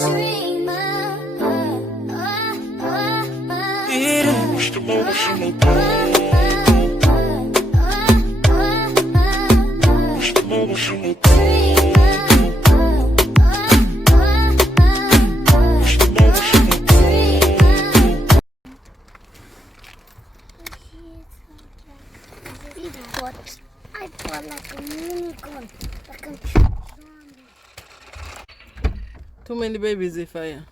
I bought like a mini gun, like a Too many babies if I have.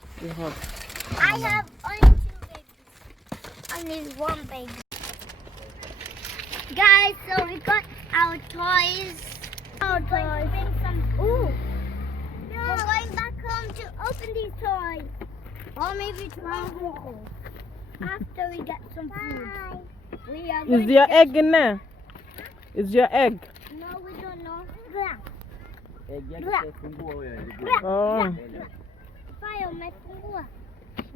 I have only 2 babies. I need 1 baby. Guys, so we got our toys. Ooh. We're going back home to open these toys. Or maybe tomorrow after we get some food. We are going Is your egg in there? Is your egg? No, we don't know. Oh. Fire, my finger.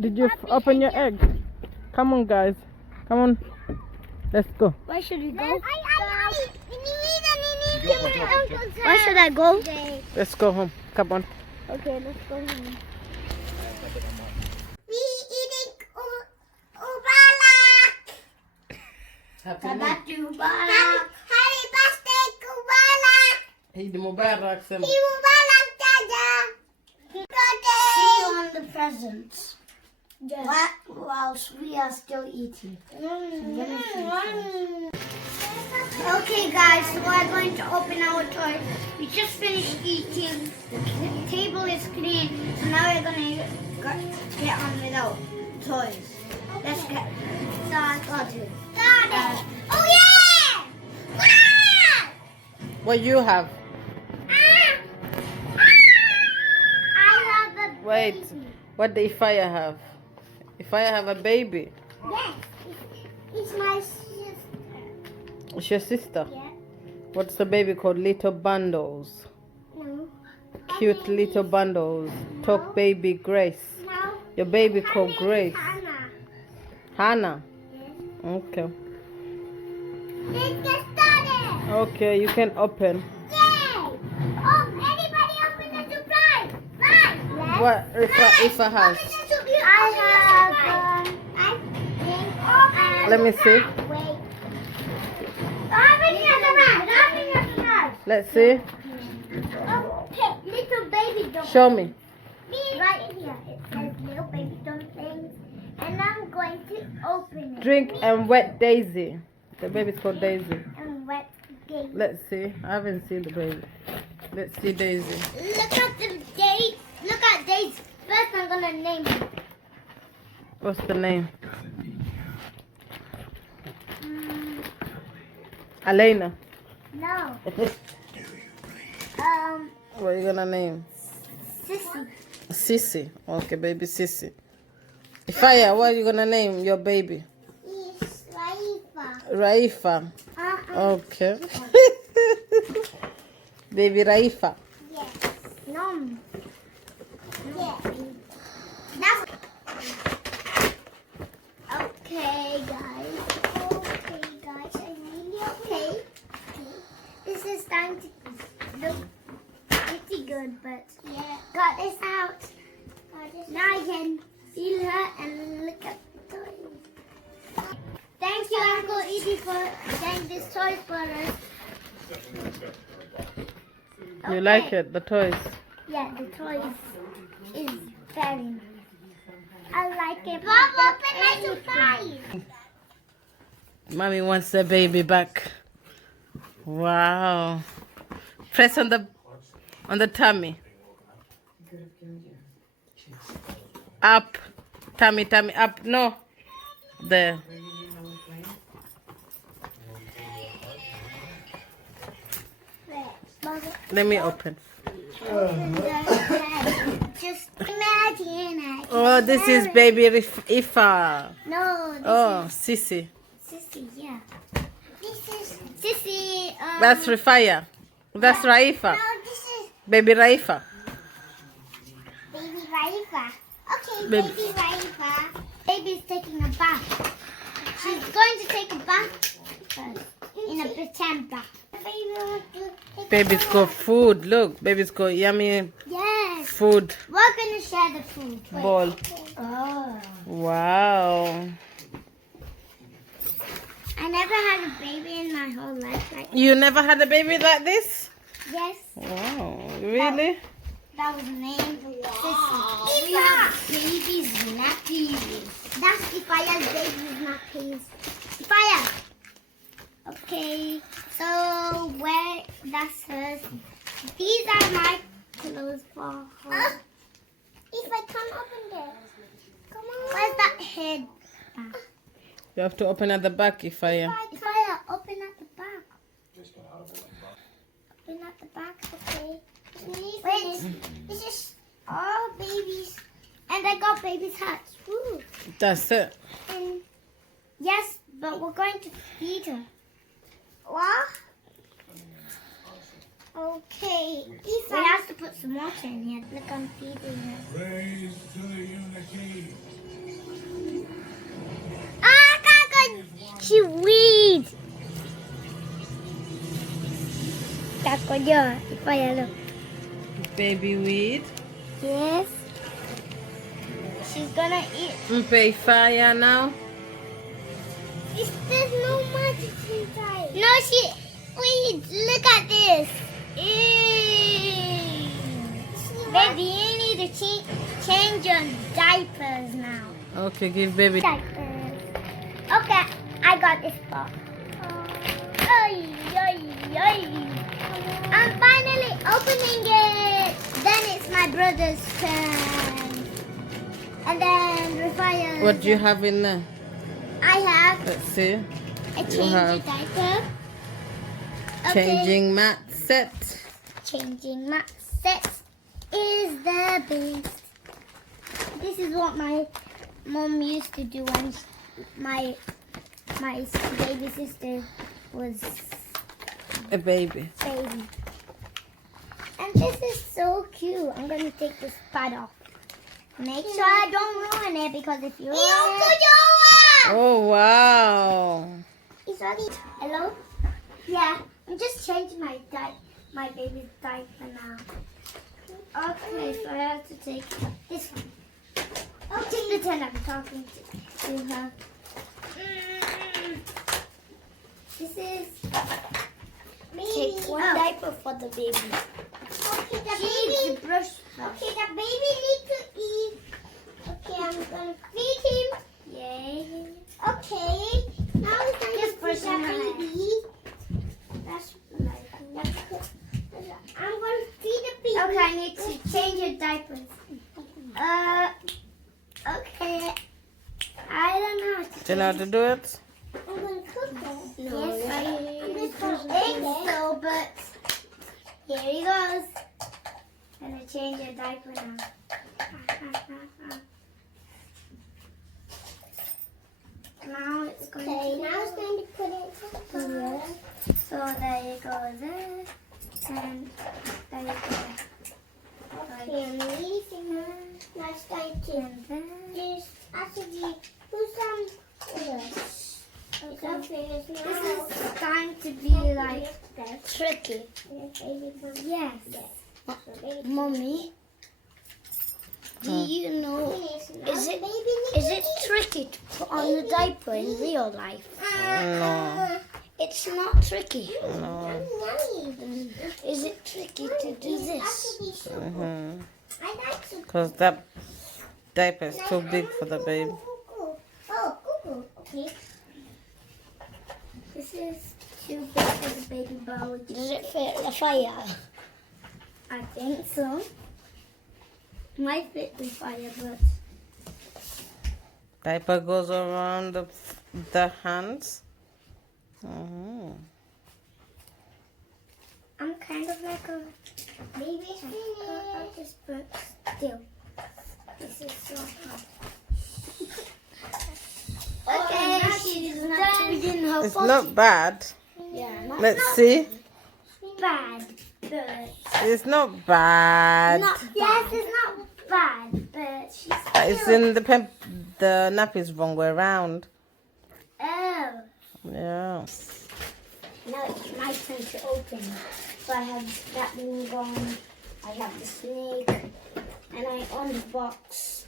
Did you open your egg? Come on, guys. Come on. Let's go. Where should we go? Where should I go? Let's go home. Come on. Okay, let's go home. We eating ubalak. Happy birthday, Kubalak. Eid Mubarak. Mubarak, Dada. See you on the presents. Yes. Whilst we are still eating. Okay, guys, so we're going to open our toys. We just finished eating. The table is clean, so now we're going to get on with our toys. Let's get started. Oh, yeah! Wow! What you have? I have a Wait. baby. What did Ifaya have? Ifaya have a baby. Yes, it's my sister. It's your sister. Yeah. What's the baby called? Little Bundles. No. Cute little bundles. Talk baby Grace. No. Your baby called Grace. Hannah. Hannah. Yes. Okay. Let's get started. Okay, you can open. Yay! Oh, anybody open the surprise? Right. What Ifa has? I have. Let me see. Wait. Open your surprise. Let's see. Okay, little baby dumplings. Show me. Right here, it says little baby dumplings, and I'm going to open it. Drink and wet Daisy. The baby's called Daisy. And wet Daisy. Let's see. I haven't seen the baby. Let's see Daisy. Look at the date. Look at Daisy. First, I'm gonna name it. What's the name? Elena. No. What are you gonna name? Sissy. Sissy. Okay, baby Sissy. Ifaya, what are you gonna name your baby? It's Raifa. Raifa. Okay. Baby Raifa. Yes. No. Yeah. That's. Okay, guys. Okay, guys. I'm really okay. This is starting to look pretty good, but yeah. Got this out. Now I can feel her and look at the toy. Thank you, Uncle Edie, for getting this toy for us. You like it, the toys? Yeah, the toy is very nice. I like it. Mom, open my surprise. Mommy wants the baby back. Wow. Press on the tummy. Up. Tummy up. No. There. Let me open. Just imagine it. Oh, this is baby Ifa. No, this Oh, Sissy. is Sissy, yeah. This is Sissy. That's Rifaya. That's Raifa. No, this is Baby Raifa. baby Raifa. Okay, Baby. baby Raifa. Baby's taking a bath. She's going to take a bath first, in a pretend bath. Baby wants to take Baby's got food. Look, baby's got yummy Yes. Yes. food We're gonna share the food. bowl. Oh. Wow. I never had a baby in my whole life like You never had a baby like this? yes. Wow. Really? That was named Sissy. We have baby's nappies. That's Ifaya's baby's nappies. Ifaya. Okay. So where that's hers. These are my clothes for her. If I come open this. Come on. Where's that head? You have to open at the back, Ifaya. Ifaya, open at the back. Open at the back, okay. Wait, this is all babies. And I got baby's hats. Woo. That's it. And yes, but we're going to feed her. What? Okay. We have to put some water in here. Look, I'm feeding her. Praise to the unity. Ah, Kaka! She weeds. Kaka, yeah. Ifaya, look. Baby weed. Yes. She's gonna eat. Mpe Ifaya now. There's no magic inside. No, wait, look at this. Ew. Baby, you need to change your diapers now. Okay, give baby. Diapers. Okay, I got this box. Oy, oy, oy. I'm finally opening it. Then it's my brother's turn. And then Rafael. What do you have in there? I have Let's see. a change have diaper. Okay. Changing mat set. Changing mat set is the best. This is what my mom used to do when my baby sister was A baby. baby. And this is so cute. I'm gonna take this pad off. Make sure I don't ruin it because if you ruin it, Oh, wow. it's ready. Hello? Yeah, I'm just changing my baby's diaper now. Okay, so I have to take this one. Oh, take the turn I'm talking to her. This is take one diaper for the baby. Okay, the baby brush. Okay, the baby needs to eat. Okay, I'm gonna feed him. Yay. Okay, now it's time to feed the baby. That's good. I'm going to feed the baby. Okay, I need to change your diapers. Okay. I don't know how to Do you know how to do it? I'm going to cook it. No, yes, I think so, but here he goes. I'm going to change your diaper now. Now it's going to... now it's going to put it here. So there you go there. And there you go. Okay, I'm releasing her. Now it's going to... There's actually... Put some... This is going to be like tricky. Yes. Mommy, do you know, is it tricky to put on the diaper in real life? No. It's not tricky. No. Is it tricky to do this? Because that diaper is too big for the baby. Oh, okay. This is too big for the baby bowl. Does it fit the fire? I think so. Might fit the fire, but Diaper goes around the hands. Oh. I'm kind of like a baby of this book still. This is so hard. Okay, she's not doing her It's not bad. Yeah, Let's see. bad, but It's not bad. yes, it's not bad, but she's It's in the nappy's wrong way around. Oh, Yeah. now it's my turn to open. So I have that one gone. I have the snake, and I unbox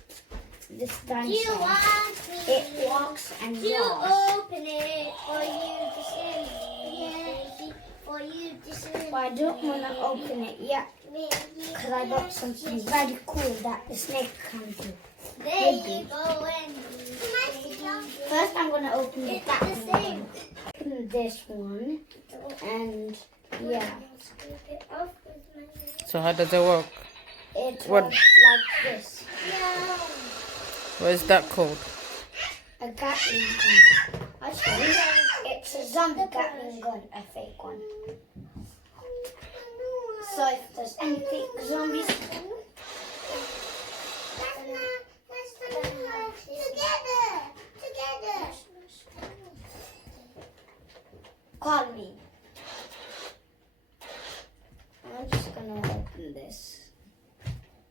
this dinosaur. You want me? It walks and walks. You open it, or you just or you just. But I don't want to open it yet because I got something very cool that the snake can do. There you go. First, I'm going to open the back one. Open this one, and yeah. So how does it work? It What? works like this. What is that called? A Gatling gun. Actually, it's a zombie Gatling gun, a fake one. So if there's any fake zombies, together. Call me. I'm just gonna open this.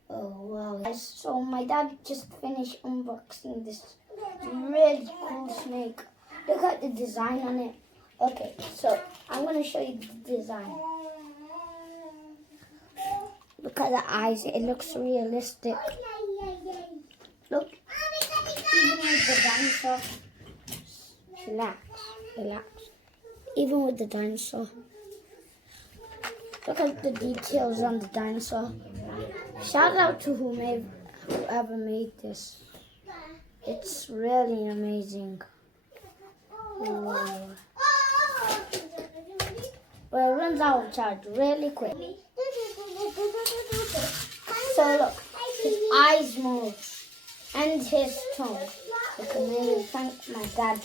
Oh wow! So my dad just finished unboxing this really cool snake. Look at the design on it. Okay, so I'm gonna show you the design. Look at the eyes. It looks realistic. Look, even with the dinosaur. Relax. Even with the dinosaur. Look at the details on the dinosaur. Shout out to whoever made this. It's really amazing. Wow. But it runs out of charge really quick. So look, his eyes move and his tongue. I can really thank my dad.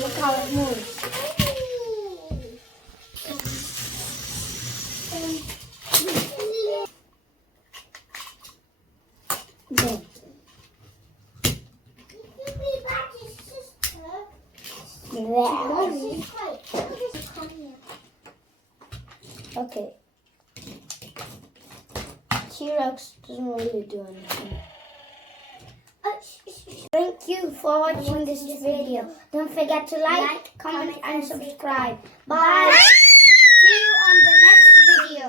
Look how it moves. There. Okay. T-Rex doesn't really do anything. Thank you for watching this video. Don't forget to like, comment, and subscribe. Bye. See you on the next video.